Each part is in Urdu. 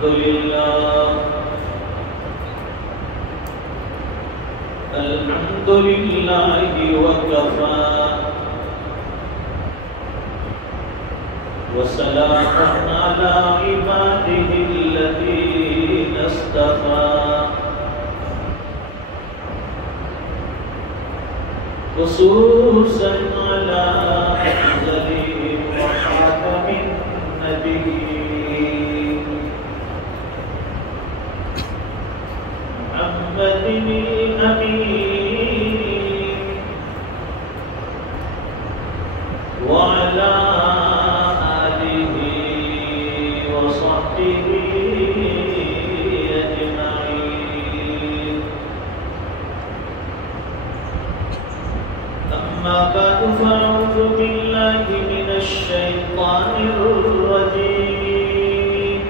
الحمد لله وكفى وسلام على عباده الذين اصطفى خصوصا على أفضلهم وخاتم النبيين محمد الأمين وعلى آله وصحبه أجمعين. أما بعد فأعوذ بالله من الشيطان الرجيم.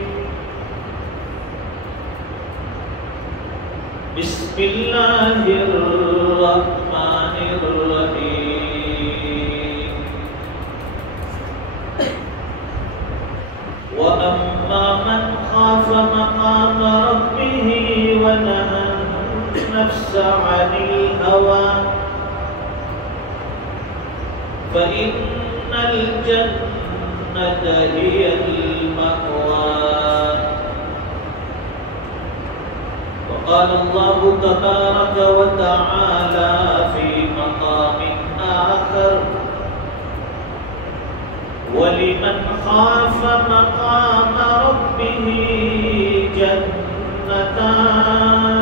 بسم الله الرحمن الرحيم. وأما من خاف مقام ربه ونهى النفس عن الهوى فإن الجنة هي المأوى. وقال الله تبارك وتعالى في مقام آخر ولمن خاف مقام ربه جنتان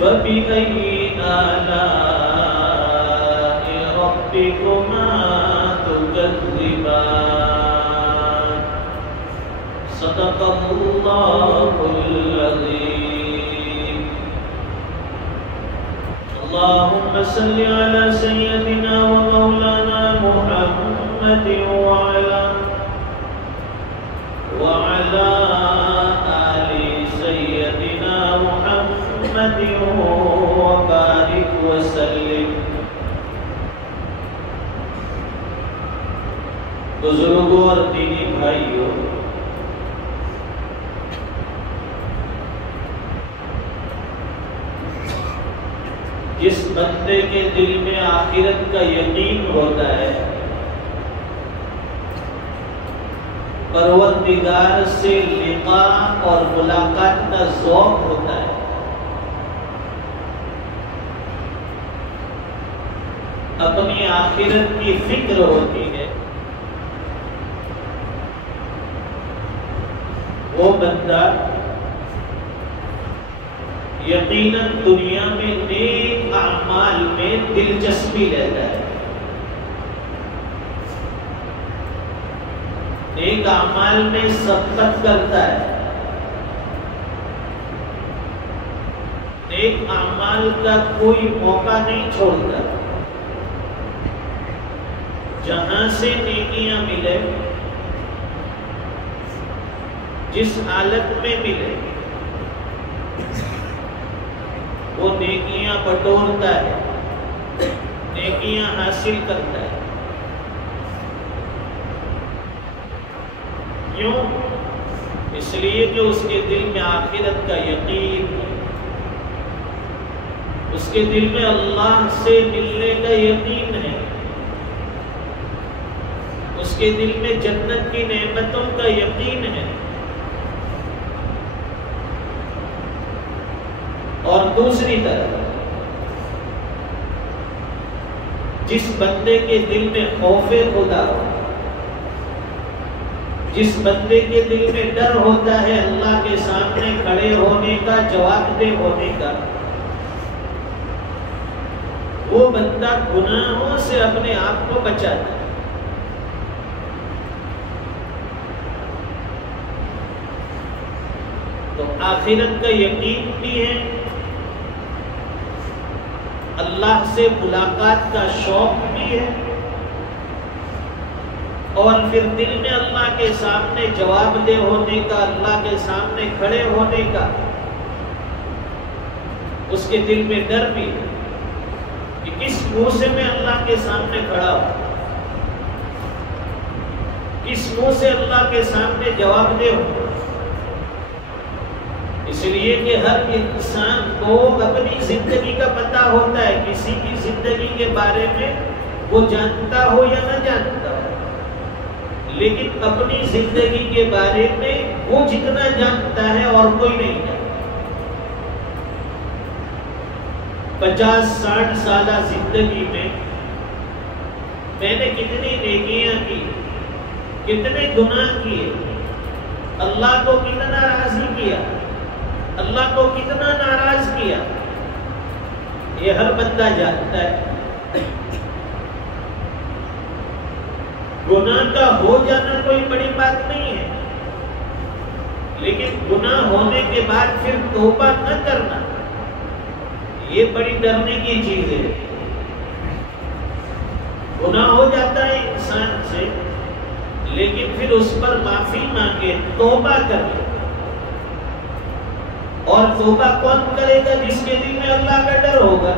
فبأي آلاء ربكما تكذبان. صدق الله العظيم. اللهم صل على سيدنا ومولانا محمد وعلى آل سيدنا محمد وبارك وسلم. بزرگوں اور دینی بھائیوں، جس بندے کے دل میں آخرت کا یقین ہوتا ہے، پروردگار سے لقاء اور ملاقات کا ذوق ہوتا ہے، اپنی آخرت کی فکر ہوتی ہے، وہ بندہ یقیناً دنیا میں نیک اعمال میں دلچسپی لیتا ہے، نیک اعمال میں سبقت کرتا ہے، نیک اعمال کا کوئی موقع نہیں چھوڑتا. جہاں سے نیکیاں ملے، جس حالت میں ملے، وہ نیکیاں بٹورتا ہے، نیکیاں حاصل کرتا ہے. کیوں؟ اس لیے کہ اس کے دل میں آخرت کا یقین ہے، اس کے دل میں اللہ سے ملنے کا یقین ہے، اس کے دل میں جنت کی نعمتوں کا یقین ہے. اور دوسری طرف جس بندے کے دل میں خوف خدا ہو، جس بندے کے دل میں ڈر ہوتا ہے اللہ کے سامنے کھڑے ہونے کا، جواب دہ ہونے کا، وہ بندہ گناہوں سے اپنے آپ کو بچاتا ہے. تو آخرت کا یقین بھی ہے، اللہ سے ملاقات کا شوق بھی ہے، اور پھر دل میں اللہ کے سامنے جواب دہ ہونے کا، اللہ کے سامنے کھڑے ہونے کا اس کے دل میں ڈر بھی ہے کہ کس منہ سے میں اللہ کے سامنے کھڑا ہوں، کس منہ سے اللہ کے سامنے جواب دے ہوں؟ اس لیے کہ ہر انسان کو اپنی زندگی کا پتہ ہوتا ہے، کسی کی زندگی کے بارے میں وہ جانتا ہو یا نہ جانتا ہو، لیکن اپنی زندگی کے بارے میں وہ جتنا جانتا ہے اور کوئی نہیں جانتا۔ 50-60 سالہ زندگی میں نے کتنی نیکیاں کی، کتنے گناہ کیے، اللہ کو کتنا راضی کیا، اللہ کو کتنا ناراض کیا، یہ ہر بندہ جانتا ہے۔ گناہ کا ہو جانا کوئی بڑی بات نہیں ہے، لیکن گناہ ہونے کے بعد پھر توبہ نہ کرنا یہ بڑی ڈرنے کی چیز ہے۔ گناہ ہو جاتا ہے انسان سے، لیکن پھر اس پر معافی مانگے، توبہ کرے۔ اور توبہ کون کرے گا؟ جس کے دل میں اللہ کا ڈر ہوگا۔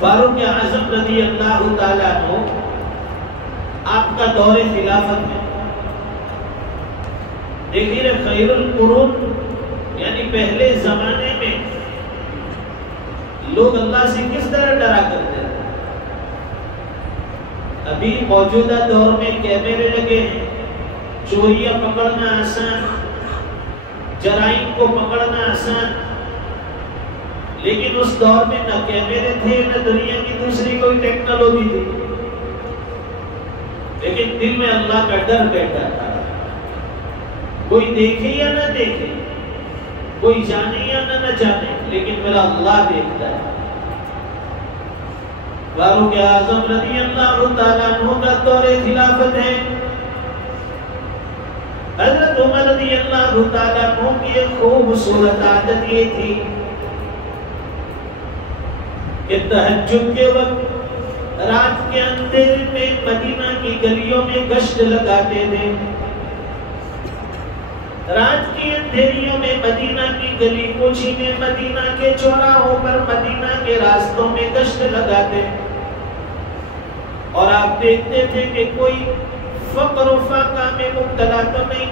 فاروق اعظم رضی اللہ تعالیٰ عنہ آپ کا دور خلافت ہے، دیکھیے خیر القرون یعنی پہلے زمانے میں لوگ اللہ سے کس طرح ڈرا کرتے ہیں۔ ابھی موجودہ دور میں کیمرے لگے ہیں، چوریاں پکڑنا آسان، جرائم کو پکڑنا آسان، لیکن اس دور میں نہ کیمرے تھے نہ دنیا کی دوسری کوئی ٹیکنالوجی تھی، لیکن دل میں اللہ کا ڈر بیٹھا تھا۔ کوئی دیکھے یا نہ دیکھے، کوئی جانے یا نہ جانے، لیکن میرا اللہ دیکھتا ہے۔ فاروق اعظم رضی اللہ تعالیٰ عنہ کا دور خلافت ہے۔ حضرت عمر رضی اللہ تعالیٰ عنہ کی ایک خوبصورت عادت یہ تھی کہ تہجد کے وقت رات کے اندھیرے میں مدینہ کی گلیوں میں گشت لگاتے تھے۔ رات کی اندھیریوں میں مدینہ کی گلی کوچی میں، مدینہ کے چوراہوں پر، مدینہ کے راستوں میں گشت لگاتے، اور آپ دیکھتے تھے کہ کوئی فقر و فاقہ میں مبتلا تو نہیں،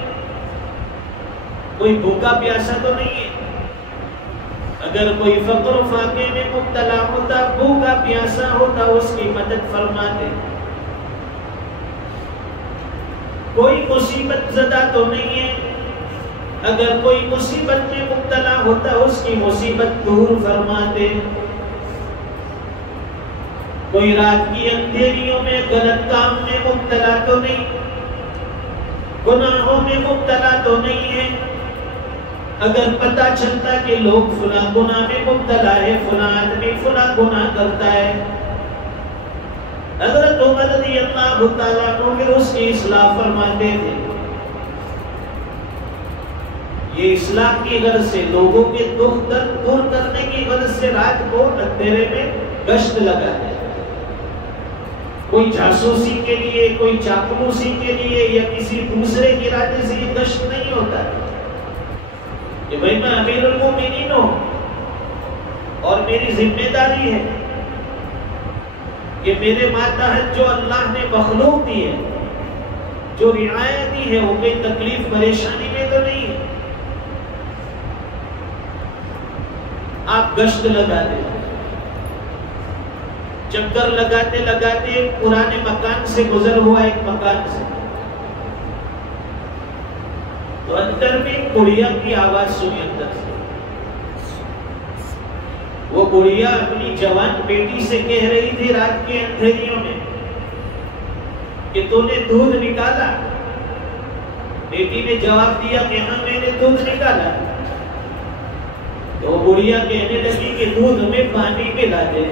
کوئی بھوکا پیاسا تو نہیں ہے۔ اگر کوئی فقر و فاقے میں مبتلا ہوتا، بھوکا پیاسا ہوتا، اس کی مدد فرماتے۔ کوئی مصیبت زدہ تو نہیں ہے، اگر کوئی مصیبت میں مبتلا ہوتا اس کی مصیبت دور فرماتے۔ کوئی رات کی اندھیریوں میں غلط کام میں مبتلا تو نہیں، گناہوں میں مبتلا تو نہیں ہے، اگر پتہ چلتا کہ لوگ فلاں گناہ میں مبتلا ہے، فلاں آدمی فلاں گناہ کرتا ہے، حضرت عمر رضی اللہ تعالیٰ عنہ پھر اس کی اصلاح فرماتے تھے۔ یہ اصلاح کی غرض سے، لوگوں کے دکھ درد دور کرنے کی غرض سے رات کو اندھیرے میں گشت لگاتے ہیں۔ کوئی جاسوسی کے لیے، کوئی چاپلوسی کے لیے یا کسی دوسرے کے ارادے سے یہ گشت نہیں ہوتا ہے کہ بھائی میں امیر المومنین ہوں اور میری ذمہ داری ہے کہ میرے ماتحت جو اللہ نے مخلوق دی ہے، جو رعایت دی ہے، وہ کوئی تکلیف پریشانی میں تو نہیں ہے۔ آپ گشت لگاتے، چکر لگاتے لگاتے پرانے مکان سے گزر ہوا ایک مکان سے، تو اندر میں گڑیا کی آواز سنی، اندر سے وہ گڑیا اپنی جوان بیٹی سے کہہ رہی تھی رات کے اندھیریوں میں کہ تو نے دودھ نکالا؟ بیٹی نے جواب دیا کہ ہاں میں نے دودھ نکالا۔ تو گڑیا کہنے لگی کہ دودھ میں پانی پلا دے۔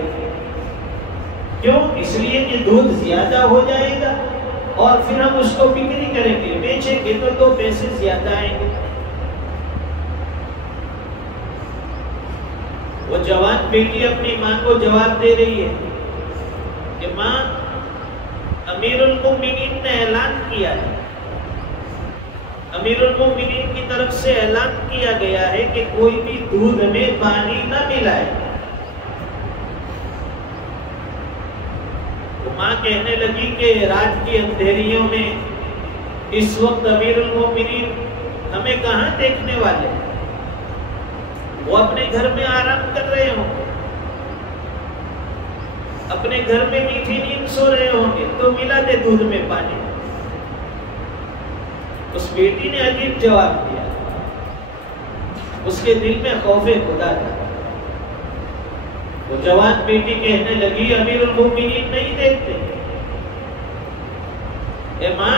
کیوں؟ اس لیے کہ دودھ زیادہ ہو جائے گا اور پھر ہم اس کو بکری کریں گے، بیچیں گے تو 2 پیسے زیادہ آئیں گے۔ وہ جوان بیٹی اپنی ماں کو جواب دے رہی ہے کہ ماں، امیر المومنین نے اعلان کیا ہے، امیر المومنین کی طرف سے اعلان کیا گیا ہے کہ کوئی بھی دودھ میں پانی نہ ملائے۔ تو ماں کہنے لگی کہ رات کی اندھیریوں میں اس وقت امیر المومنین ہمیں کہاں دیکھنے والے ہیں، وہ اپنے گھر میں آرام کر رہے ہوں گے، اپنے گھر میں میٹھی نیند سو رہے ہوں گے، تو ملا دے دودھ میں پانی۔ اس بیٹی نے عجیب جواب دیا، اس کے دل میں خوف خدا تھا۔ وہ جوان بیٹی کہنے لگی امیر المومنین نہیں دیکھتے۔ اے ماں،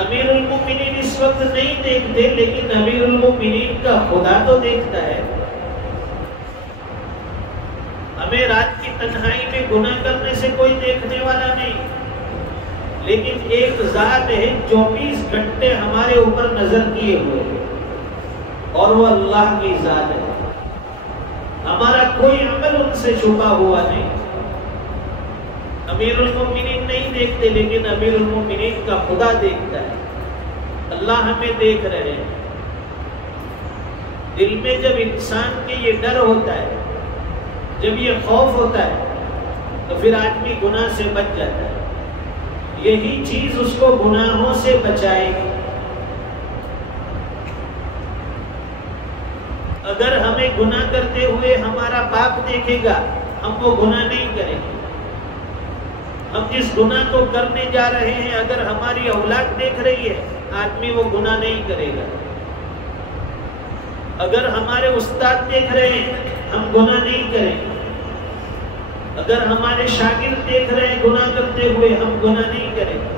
امیر المومنین اس وقت نہیں دیکھتے، لیکن امیر المومنین کا خدا تو دیکھتا ہے۔ ہمیں رات کی تنہائی میں گناہ کرنے سے کوئی دیکھنے والا نہیں، لیکن ایک ذات ہے 24 گھنٹے ہمارے اوپر نظر کیے ہوئے، اور وہ اللہ کی ذات ہے۔ ہمارا کوئی عمل ان سے چھپا ہوا نہیں۔ امیر المومنین نہیں دیکھتے، لیکن امیر المومنین کا خدا دیکھتا ہے۔ اللہ ہمیں دیکھ رہے ہیں۔ دل میں جب انسان کے یہ ڈر ہوتا ہے، جب یہ خوف ہوتا ہے، تو پھر آدمی گناہ سے بچ جاتا ہے۔ یہی چیز اس کو گناہوں سے بچائے گی۔ اگر ہمیں گناہ کرتے ہوئے ہمارا باپ دیکھے گا، ہم وہ گناہ نہیں کریں گے۔ ہم جس گناہ کو کرنے جا رہے ہیں، اگر ہماری اولاد دیکھ رہی ہے، آدمی وہ گناہ نہیں کرے گا۔ اگر ہمارے استاد دیکھ رہے ہیں، ہم گناہ نہیں کریں گے۔ اگر ہمارے شاگرد دیکھ رہے ہیں گناہ کرتے ہوئے، ہم گناہ نہیں کریں گے۔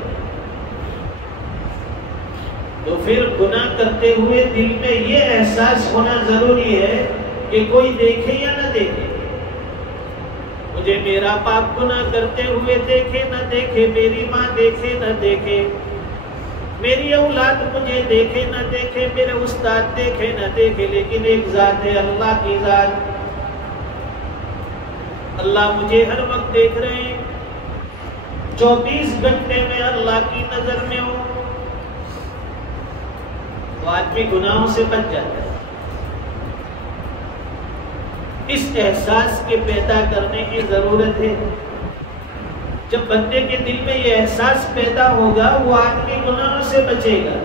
تو پھر گناہ کرتے ہوئے دل میں یہ احساس ہونا ضروری ہے کہ کوئی دیکھے یا نہ دیکھے، مجھے میرا باپ گناہ کرتے ہوئے دیکھے نہ دیکھے، میری ماں دیکھے نہ دیکھے، میری اولاد مجھے دیکھے نہ دیکھے، میرے استاد دیکھے نہ دیکھے، لیکن ایک ذات ہے، اللہ کی ذات۔ اللہ مجھے ہر وقت دیکھ رہے ہیں، 24 گھنٹے میں اللہ کی نظر میں ہوں، تو آدمی گناہوں سے بچ جاتا ہے۔ اس احساس کے پیدا کرنے کی ضرورت ہے۔ جب بندے کے دل میں یہ احساس پیدا ہوگا، وہ آدمی گناہوں سے بچے گا،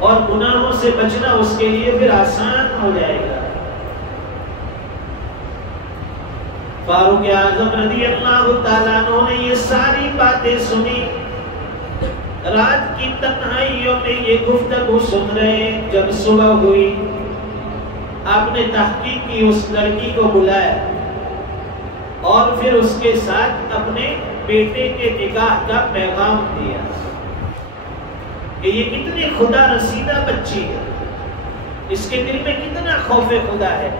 اور گناہوں سے بچنا اس کے لیے پھر آسان ہو جائے گا۔ فاروق اعظم رضی اللہ تعالیٰ عنہ نے یہ ساری باتیں سنی، رات کی تنہائیوں میں یہ گفتگو سن رہے ہیں۔ جب صبح ہوئی، آپ نے تحقیق کی، اس لڑکی کو بلایا، اور پھر اس کے ساتھ اپنے بیٹے کے نکاح کا پیغام دیا کہ یہ کتنی خدا رسیدہ بچی ہے، اس کے دل میں کتنا خوف خدا ہے،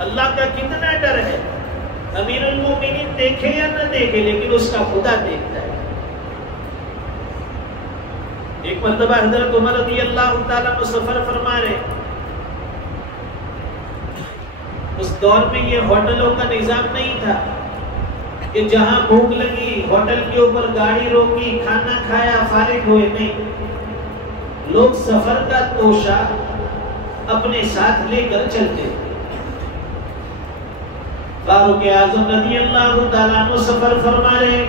اللہ کا کتنا ڈر ہے۔ امیر المومنین دیکھے یا نہ دیکھے، لیکن اس کا خدا دیکھتا ہے۔ ایک مرتبہ حضرت عمر رضی اللہ تعالیٰ عنہ سفر فرما رہے، اس دور میں یہ ہوٹلوں کا نظام نہیں تھا کہ جہاں بھوک لگی ہوٹل کے اوپر گاڑی روکی، کھانا کھایا، فارغ ہوئے، نہیں۔ لوگ سفر کا توشہ اپنے ساتھ لے کر چلتے۔ فاروق اعظم رضی اللہ تعالیٰ عنہ سفر فرما رہے،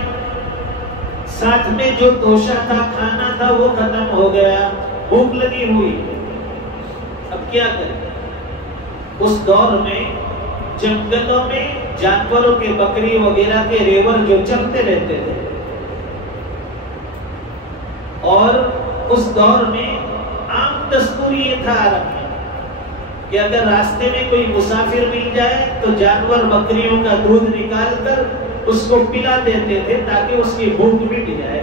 ساتھ میں جو توشہ تھا، کھانا تھا، وہ ختم ہو گیا، بھوک لگی ہوئی، اب کیا کریں؟ اس دور میں جنگلوں میں جانوروں کے، بکری وغیرہ کے ریور جو چلتے رہتے تھے، اور اس دور میں عام دستور یہ تھا عرب میں کہ اگر راستے میں کوئی مسافر مل جائے تو جانور بکریوں کا دودھ نکال کر اس کو پلا دیتے تھے تاکہ اس کی بھوک مٹ جائے۔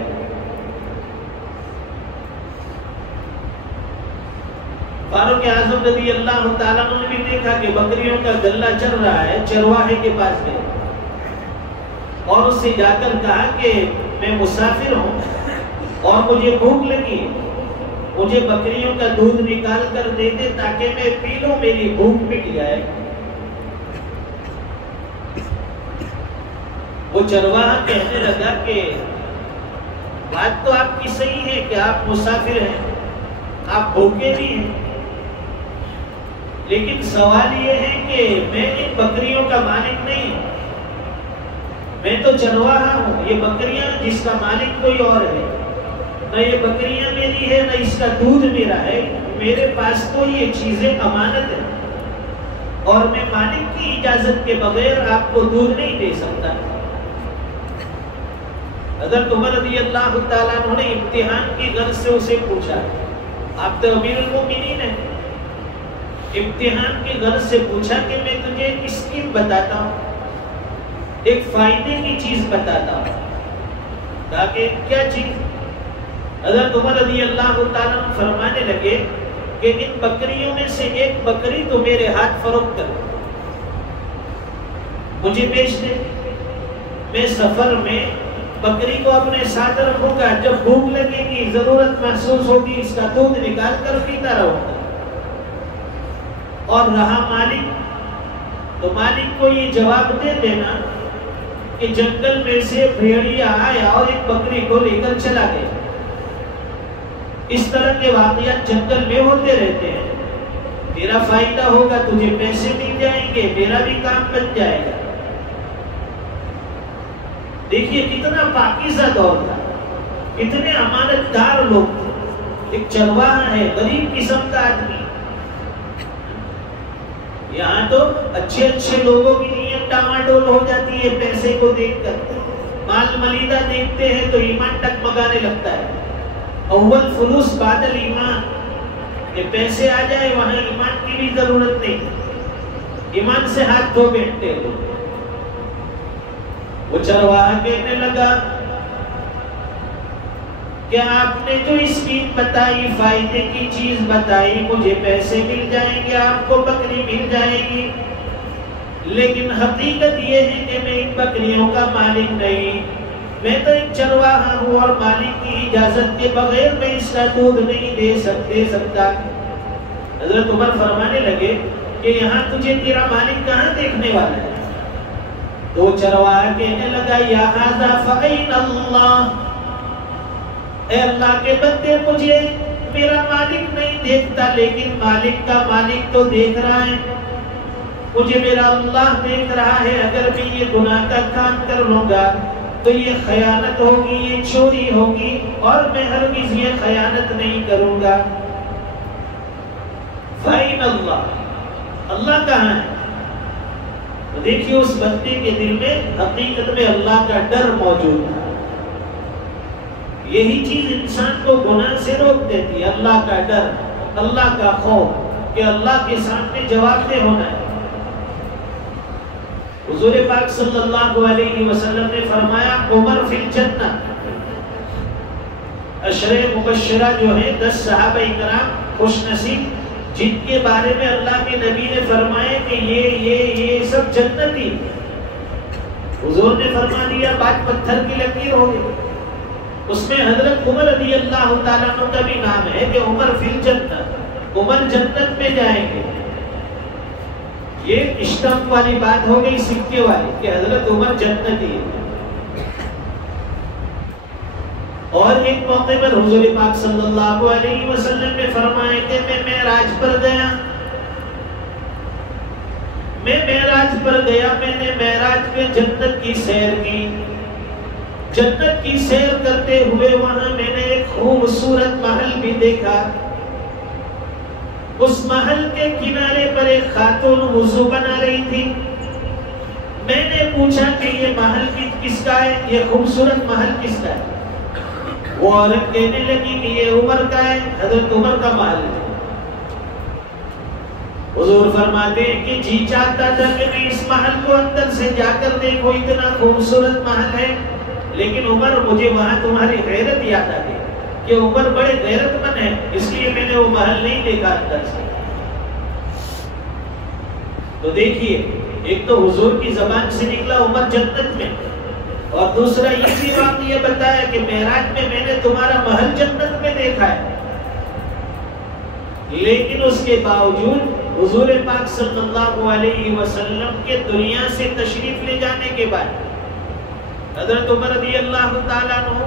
فاروق اعظم رضی اللہ تعالیٰ نے بھی دیکھا کہ بکریوں کا گلہ چل رہا ہے، چرواہے کے پاس گئے اور اس سے جا کر کہا کہ میں مسافر ہوں اور مجھے بھوک لگی، مجھے بکریوں کا دودھ نکال کر دے دے تاکہ میں پی لوں، میری بھوک مٹ جائے۔ وہ چرواہا کہنے لگا کہ بات تو آپ کی صحیح ہے کہ آپ مسافر ہیں، آپ بھوکے بھی ہیں، لیکن سوال یہ ہے کہ میں ان بکریوں کا مالک نہیں ہوں، میں تو چرواہا ہوں، یہ بکریاں جس کا مالک کوئی اور ہے، نہ یہ بکریاں میری ہے نہ اس کا دودھ میرا ہے، میرے پاس تو یہ چیزیں امانت ہیں اور میں مالک کی اجازت کے بغیر آپ کو دودھ نہیں دے سکتا۔ حضرت عمر رضی اللہ تعالیٰ عنہ نے امتحان کی غرض سے اسے پوچھا، آپ تو امیر المومنین ہیں، امتحان کی غرض سے پوچھا کہ میں تجھے ایک اسکیم بتاتا ہوں، ایک فائدے کی چیز بتاتا ہوں، تاکہ کیا چیز؟ حضرت عمر رضی اللہ تعالیٰ عنہ فرمانے لگے کہ ان بکریوں میں سے ایک بکری تو میرے ہاتھ فروخت کر مجھے بیچ دے، میں سفر میں بکری کو اپنے ساتھ رکھوں گا، جب بھوک لگے گی ضرورت محسوس ہوگی اس کا دودھ نکال کر پیتا رہوں گا۔ اور رہا مالک، تو مالک کو یہ جواب دے دینا کہ جنگل میں سے بھیڑیا آیا اور ایک بکری کو لے کر چلا گیا۔ اس طرح کے واقعات جنگل میں ہوتے رہتے ہیں، تیرا فائدہ ہوگا، تجھے پیسے مل جائیں گے، میرا بھی کام بن جائے گا۔ دیکھیے کتنا پاکیزہ دور تھا، اتنے امانت دار لوگ تھے، ایک چرواہا ہے، غریب قسم کا آدمی، یہاں تو اچھے اچھے لوگوں کی نیت ڈاواڈول ہو جاتی ہے پیسے کو دیکھ کر، مال ملیدہ دیکھتے ہیں تو ایمان ٹکمگانے لگتا ہے، اول فلوس بادل ایمان، کہ پیسے آ جائے وہاں ایمان کی بھی ضرورت نہیں، ایمان سے ہاتھ دھو بیٹھتے ہو۔ وہ چرواہا کہنے لگا کہ آپ نے جو اسکیم بتائی، فائدے کی چیز بتائی، مجھے پیسے مل جائیں گے، آپ کو بکری مل جائے گی، لیکن حقیقت یہ ہے کہ میں ان بکریوں کا مالک نہیں، میں تو ایک چرواہا ہوں اور مالک کی اجازت کے بغیر میں اس کا دودھ نہیں دے سکتا۔ حضرت عمر فرمانے لگے کہ یہاں تجھے تیرا مالک کہاں دیکھنے والا ہے؟ تو چرواہا کہنے لگا یا ھذا فأین اللہ، اے اللہ کے بندے مجھے میرا مالک نہیں دیکھتا، لیکن مالک کا مالک تو دیکھ رہا ہے، مجھے میرا اللہ دیکھ رہا ہے، اگر میں یہ گناہ کا کام کر لوں گا تو یہ خیانت ہوگی، یہ چوری ہوگی، اور میں ہرگز یہ خیانت نہیں کروں گا۔ فأین اللہ، اللہ کہاں ہے؟ تو دیکھیے اس بندے کے دل میں حقیقت میں اللہ کا ڈر موجود ہے، یہی چیز انسان کو گناہ سے روک دیتی ہے، اللہ کا ڈر، اللہ کا خوف کہ اللہ کے سامنے جواب دہ ہونا ہے۔ حضور پاک صلی اللہ علیہ وسلم نے فرمایا عمر فی الجنہ، عشرہ مبشرہ جو ہیں 10 صحابہ اکرام خوش نصیب جن کے بارے میں اللہ کے نبی نے فرمایا کہ یہ سب جنتی، حضور نے فرما دیا بات پتھر کی لکیر ہو گئی، اس میں حضرت عمر رضی اللہ تعالیٰ عنہ کا بھی نام ہے کہ عمر فی الجنہ، عمر جنت میں جائیں گے۔ یہ اسٹمپ والی بات ہو گئی، سکے والی، کہ حضرت عمر جنتی ہے۔ اور ایک موقع پر حضور پاک صلی اللہ علیہ وسلم نے فرمایا کہ میں معراج پر گیا، میں نے معراج میں جنت کی سیر کی، جنت کی سیر کرتے ہوئے وہاں میں نے ایک خوبصورت محل بھی دیکھا، اس محل کے کنارے پر ایک خاتون وضو بنا رہی تھی، میں نے پوچھا کہ یہ محل کس کا ہے، یہ خوبصورت محل کس کا ہے؟ وہ عورت کہنے لگی کہ یہ عمر کا ہے، حضرت عمر کا محل ہے۔ حضور فرماتے ہیں کہ جی چاہتا تھا کہ میں اس محل کو اندر سے جا کر دیکھوں، اتنا خوبصورت محل ہے، لیکن عمر مجھے وہاں تمہاری غیرت یاد آ گئی کہ عمر بڑے غیرت مند ہے، اس لیے میں نے وہ محل نہیں دیکھا اندر سے۔ تو دیکھیے ایک تو حضور کی زبان سے نکلا عمر جنت میں، اور دوسرا یہ بھی واقعہ بتایا کہ معراج میں نے تمہارا محل جنت میں دیکھا ہے، لیکن اس کے باوجود حضور پاک صلی اللہ علیہ وسلم کے دنیا سے تشریف لے جانے کے بعد حضرت عمر رضی اللہ تعالیٰ عنہ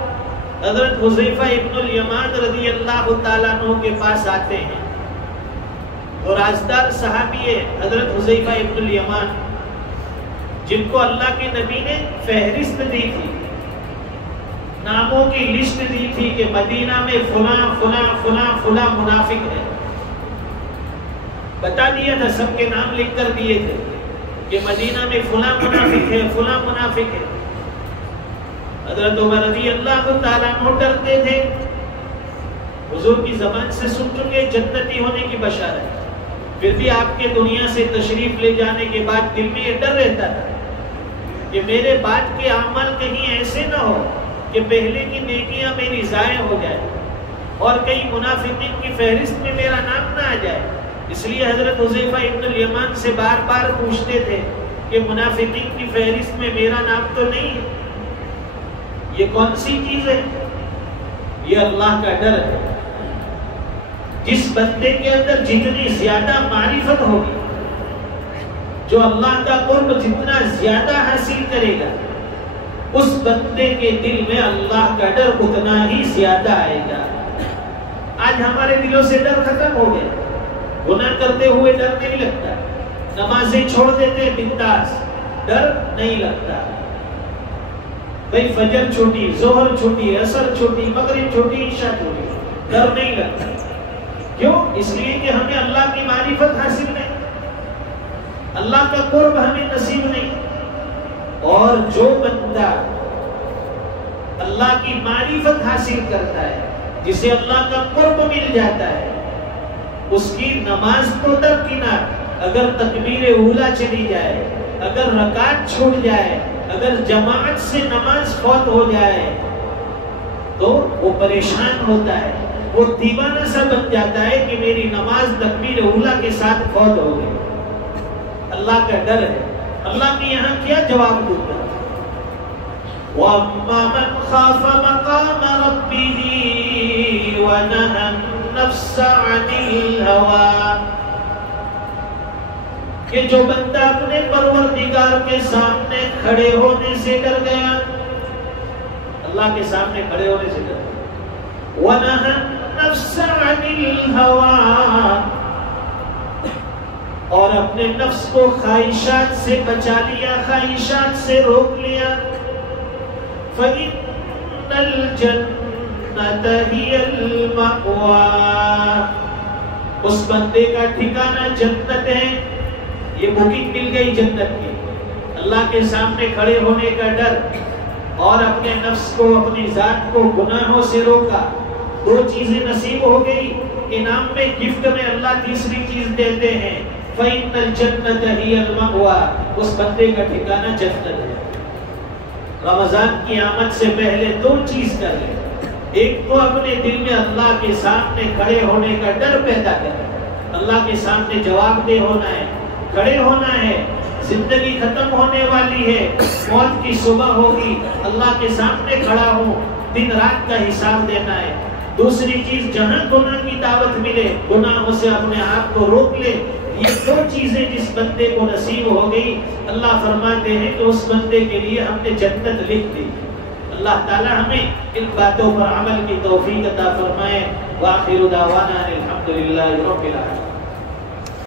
حضرت حذیفہ ابن الیمان رضی اللہ تعالیٰ عنہ کے پاس آتے ہیں، اور رازدار صحابی ہے حضرت حذیفہ ابن الیمان، جن کو اللہ کے نبی نے فہرست دی تھی، ناموں کی لسٹ دی تھی کہ مدینہ میں فلاں فلاں فلاں فلاں منافق ہے، بتا دیا تھا، سب کے نام لکھ کر دیے تھے کہ مدینہ میں فلاں منافق ہے، فلاں منافق ہے۔ حضرت عمر رضی اللہ تعالیٰ عنہ ڈرتے تھے، حضور کی زبان سے سن چکے جنتی ہونے کی بشارت، پھر بھی آپ کے دنیا سے تشریف لے جانے کے بعد دل میں یہ ڈر رہتا تھا کہ میرے بعد کے اعمال کہیں ایسے نہ ہو کہ پہلے کی نیکیاں میری ضائع ہو جائے اور کئی منافقین کی فہرست میں میرا نام نہ آ جائے۔ اس لیے حضرت حذیفہ ابن الیمان سے بار بار پوچھتے تھے کہ منافقین کی فہرست میں میرا نام تو نہیں ہے، یہ کون سی چیز ہے؟ یہ اللہ کا ڈر ہے۔ جس بندے کے اندر جتنی زیادہ معرفت ہوگی، جو اللہ کا قرب جتنا زیادہ حاصل کرے گا، اس بندے کے دل میں اللہ کا ڈر اتنا ہی زیادہ آئے گا۔ آج ہمارے دلوں سے ڈر ختم ہو گیا، گناہ کرتے ہوئے ڈر نہیں لگتا، نمازیں چھوڑ دیتے بنداس، ڈر نہیں لگتا۔ بھئی فجر چھوٹی، ظہر چھوٹی، عصر چھوٹی، مغرب چھوٹی، عشاء چھوٹی، ڈر نہیں لگتا۔ کیوں؟ اس لیے کہ ہمیں اللہ کی معرفت حاصل نہیں، اللہ کا قرب ہمیں نصیب نہیں۔ اور جو بندہ اللہ کی معرفت حاصل کرتا ہے، جسے اللہ کا قرب مل جاتا ہے، اس کی نماز تو درکنار، اگر تکبیر اولیٰ چلی جائے، اگر رکعت چھوٹ جائے، اگر جماعت سے نماز فوت ہو جائے تو وہ پریشان ہوتا ہے، وہ دیوانہ سا بن جاتا ہے کہ میری نماز تکبیر اولیٰ کے ساتھ فوت ہو گئی۔ اللہ کا ڈر ہے، اللہ کے یہاں کیا جواب دوں گا؟ وَأَمَّا مَنْ خَافَ مَقَامَ رَبِّهِ وَنَهَى النَّفْسَ عَنِ الْهَوَىٰ، کہ جو بندہ اپنے پروردگار کے سامنے کھڑے ہونے سے ڈر گیا، اللہ کے سامنے کھڑے ہونے سے ڈر گیا، وَنَهَى النَّفْسَ عَنِ الْهَوَىٰ، اور اپنے نفس کو خواہشات سے بچا لیا، خواہشات سے روک لیا، فَإِنَّ الْجَنَّةَ هِيَ الْمَأْوَىٰ، اس بندے کا ٹھکانہ جنت ہے۔ یہ بکنگ مل گئی جنت کی، اللہ کے سامنے کھڑے ہونے کا ڈر اور اپنے نفس کو، اپنی ذات کو گناہوں سے روکا، دو چیزیں نصیب ہو گئی۔ انعام میں، گفٹ میں اللہ تیسری چیز دیتے ہیں، فَإِنَّ الْجَنَّةَ هِيَ الْمَأْوَىٰ، اس بندے کا ٹھکانہ جنت ہے۔ رمضان کی آمد سے پہلے دو چیز کر لیں، ایک تو اپنے دل میں اللہ کے سامنے کھڑے ہونے کا ڈر پیدا کریں، اللہ کے سامنے جواب دہ ہونا ہے، کھڑے ہونا ہے، زندگی ختم ہونے والی ہے، موت کی صبح ہوگی، اللہ کے سامنے کھڑا ہوں، دن رات کا حساب دینا ہے۔ دوسری چیز، جہاں گناہ کی دعوت ملے، گناہوں سے اپنے آپ کو روک لے۔ یہ دو چیزیں جس بندے کو نصیب ہو گئی، اللہ فرماتے ہیں کہ اس بندے کے لیے ہم نے جنت لکھ دی۔ اللہ تعالی ہمیں ان باتوں پر عمل کی توفیق عطا فرمائے۔ وآخر دعوانا الحمدللہ رب العالمین۔